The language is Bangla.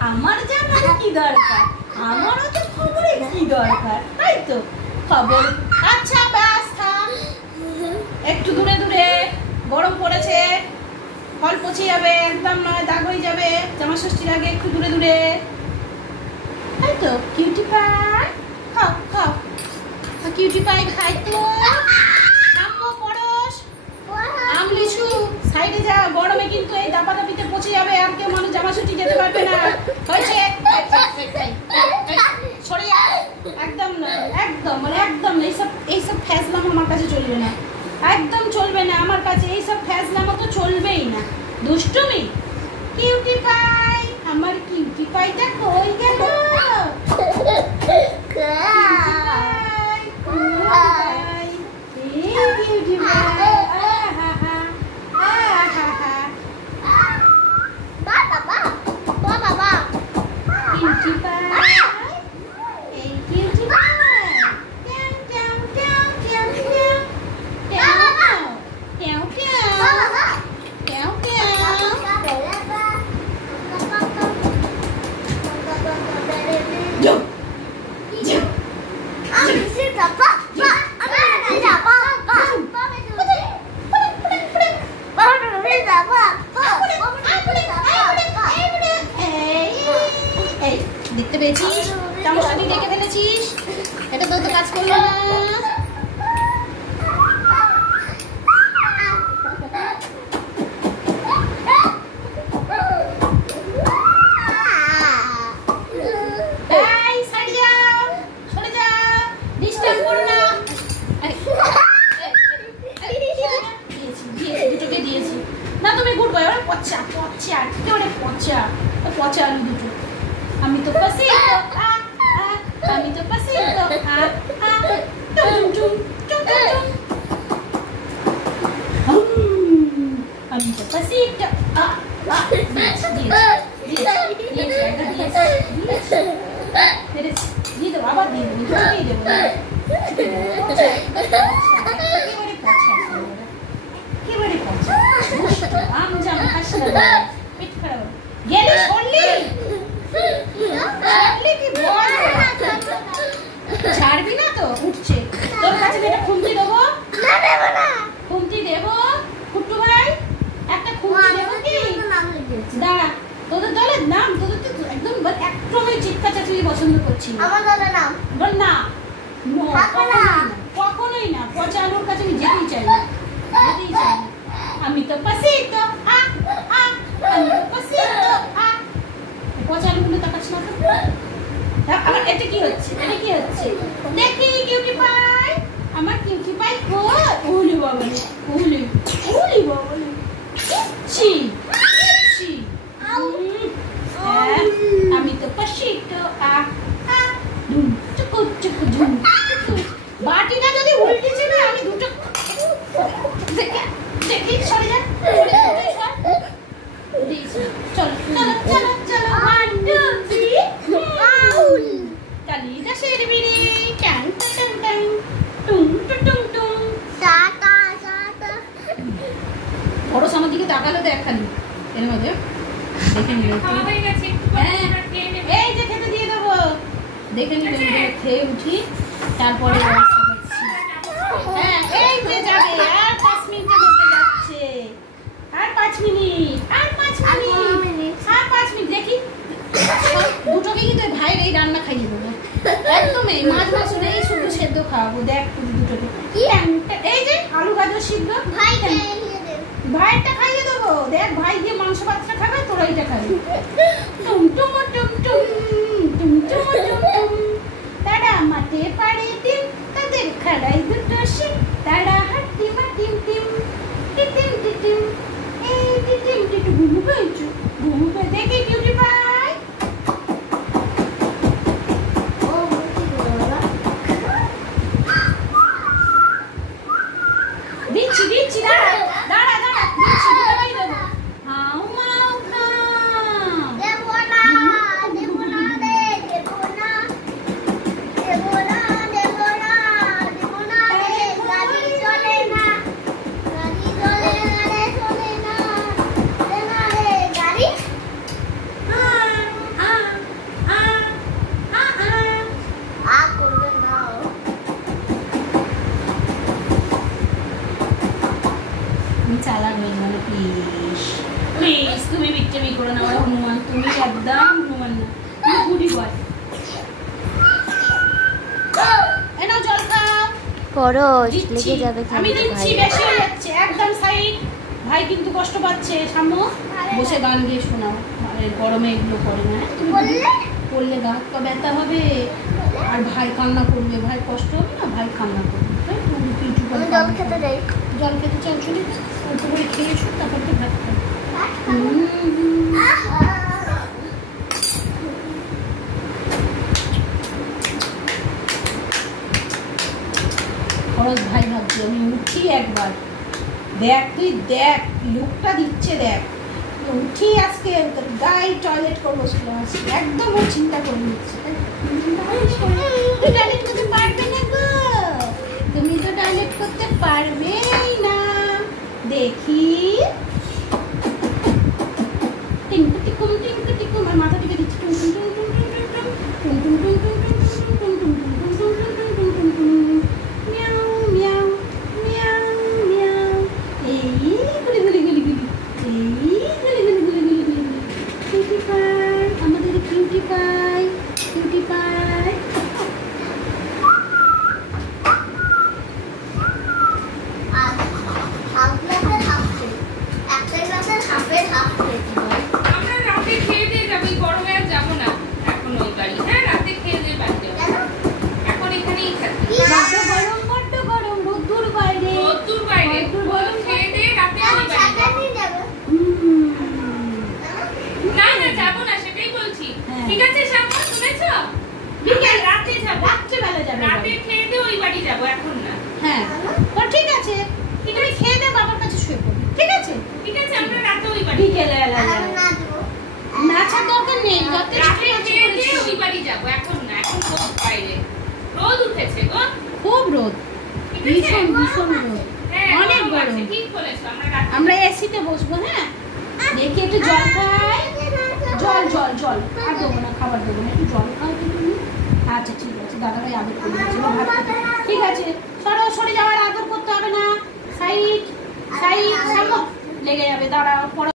আমার জানার কি দরকার, আমারও তো খবরের কি দরকার, তাই তো খবর। আচ্ছা ব্যাস থাম, একটু দূরে দূরে, গরম পড়েছে, ফল পচে যাবে, একদম নয় দাগ হয়ে যাবে, জামা ষষ্ঠীর আগে একটু দূরে দূরে, তাই তো। কিউটি পাই খাও খাও, কিউটি পাই খাই তো। আম্মু পরশ, আম লিচু সাইডে যা, গরমে কিন্তু এই দাপাদাপিতে পচে যাবে, আর কেউ মানুষ জামা ষষ্ঠী যেতে পারবে না। হয়েছে সরে যা, একদম না, একদম মানে একদম না, এইসব ফ্যাজলাম আমার কাছে চলবে না, একদম চলবে না আমার কাছে, এইসব ফ্যাজলামো তো চলবেই না, দুষ্টুমি। কিউটি পাই, আমার কিউটি পাইটা কই গেল? দেখতে পেয়েছিস চামচটা ডেকে ফেলেছিস, এটা তো কাজ করলো না। পচা আলু দুটো, আমি তো পাসিতো, আমি তো পাসিতো, আমি তো পাসিতো, দিয়ে দেবো, আবার দিয়ে দেবো, দিয়ে দেবো, একেবারে পচা, আম জাম খাস না, পেট খারাপ গেলে সরলি কি বল, ছাড়বি না তো? উঠছে তোর কাছে, একটা খুন্তি দেবো, খুন্তি দেবো কুট্টু ভাই, একটা খুন্তি দেবো কি? দাঁড়া, তোদের দলের নাম, তোদের তো একদম একদমই চিৎকার চাচুরি পছন্দ করছি। আমার দলের নাম বল না, কখনোই না, পচা আলুর কাছে আমি যেতেই চাই না, যেতেই চাই না। আমি তো পাসিতো, আমি তো পাসিতো, পচা আলুগুলো তাকাস না তো। আমার এটা কি হচ্ছে, এটা কি হচ্ছে দেখি? কিউটি পাই, আমার কিউটি পাই কই? ওলি বাবা, ওলি ওলি বাবা, ছি ছি, আমি তো পাসিতো, ধুম চুকু চুকু ধুম চুকু। বাটিটা যদি উল্টেছে না, আমি দুটো দেখি, সরে যা, চলো চলো চলো চলো, 1 2 3 কালিটা শেরবিরি, ট্যাং ট্যাং ট্যাং, টুং টুং টুং, টাটা টাটা। বড় আমার দিকে তাকালো দেখ খালি, এর মধ্যে দেখে নিলে এই যে খেতে দিয়ে দেবো, দেখে নিলে খেয়ে উঠি, তারপরে হ্যাঁ এই যে যাবে, আর 5 মিনিট হতে যাচ্ছে, আর 5 মিনিট, আর 5 মিনিট, আর 5 মিনিট, দেখি দুটোকে কিন্তু ভাইয়ের এই রান্না খাইয়ে দেবো, একদমই মাছ মাছ নেই, শুধু সেদ্ধ খাওয়াবো। দেখ দুটোকে কি, এই যে আলু গাজর সিদ্ধ, ভাইয়েরটা খাইয়ে দেবো, দেখ ভাই দিয়ে মাংস ভাতটা খাবে, তোরা এটা খাবি। টুম টুম টুম টুম টুম টুম টুম টুম, তারা মাঠে পাড়ে টিম, তাদের খাড়াই দুটো শিম, তারা হাঁটি মাটিম টিম টিম টিম, এই টিম টিম ঘুমু পেয়েছো, ঘুমু পেয়ে দেখি কিউটি পাই। দিচ্ছি দিচ্ছি, দাঁড়া দাঁড়া দাঁড়া, দিচ্ছি, দুটোই দেবো। হাউ মাউ খাও, দেবো না দেবো না দেবো না দেবো না দেবো না দেবো না তুমি একদম ঘুমান না, তুমি গুডি বয়। এনাও জল খাও। পরশ লেগে যাবে। আমি দিচ্ছি, বেশি হয়ে যাচ্ছে একদম সাইড। ভাই কিন্তু কষ্ট পাচ্ছে। সামু বসে গান গিয়ে শোনাও, গরমে এগুলো করে না। তুমি পড়লে গা হাত পা ব্যথা হবে আর ভাই কান্না করবে, ভাই কষ্ট হবে না, ভাই কান্না করবে। জল খেতে যাই। জল খেতে চাও, চলে অল্প করে খেয়েছো, তারপর তো ভাত খাও। খরচ ভাই ভাবছি আমি উঠি একবার, দেখ তুই দেখ লোকটা দিচ্ছে, দেখ উঠি আজকে গায়ে টয়লেট করবো, একদম ও চিন্তা করে নিচ্ছে। তুই টয়লেট করতে পারবে না গো, তুমি তো টয়লেট করতে পারবেই না। দেখি টিঙ্কু টিকুম টিঙ্কু টিকুম, আর মাথা থেকে দিচ্ছি টুম টুম টুম টুম টুম টুম টুম টুম টুম টুম টুম টুম টুম টুম টুম টুম টুম টুম টুম মিয়াও মিয়াও মিয়াও মিয়াও। এই গুলি গুলি গুলি গুলি, এই গুলি গুলি গুলি গুলি গুলি। কিউটি পাই, আমাদের কিউটি পাই, কিউটি পাই। আমরা রাতে খেয়ে দিয়ে যাবো, গরমে আর যাবো না এখন ওই বাড়ি। হ্যাঁ রাতে খেয়ে দিয়ে বাড়ি যাবো, এখন এখানেই থাকি। বড্ড গরম, রোদ্দুর বাইরে, রোদ্দুর বাইরে, খেয়ে দিয়ে রাতে ওই বাড়ি যাবো। না না যাবো না, সেটাই বলছি। ঠিক আছে শামু, শুনেছো? বিকেল রাতে যাবো, রাত্রিবেলা যাবে, রাতে খেয়ে দিয়ে ওই বাড়ি যাবো, এখন না। হ্যাঁ ঠিক আছে, তুমি খেয়ে দে, বাবার কাছে শুয়ে পড়বে, ঠিক আছে? ঠিক আছে, আমরা রাতে ওই বাড়ি বিকেলে নাচা দরকার নেই, রাতে খেয়ে দিয়ে ওই বাড়ি যাবো, এখন না, এখন রোদ বাইরে, রোদ উঠেছে গো, খুব রোদ, ভীষণ ভীষণ রোদ, অনেক গরম। ঠিক বলেছো, আমরা রাতে আমরা এসিতে বসবো। হ্যাঁ দেখি একটু জল খাই, জল জল জল আর দেবো না, খাবার দেবো না, একটু জল খাও তো তুমি। আচ্ছা ঠিক আছে, দাদা ভাই আদর করে দিচ্ছিল ভাত খেতে। ঠিক আছে, সরে যাওয়ার আদর করতে হবে না, সাইড সাইড, লেগে যাবে, দাঁড়াও।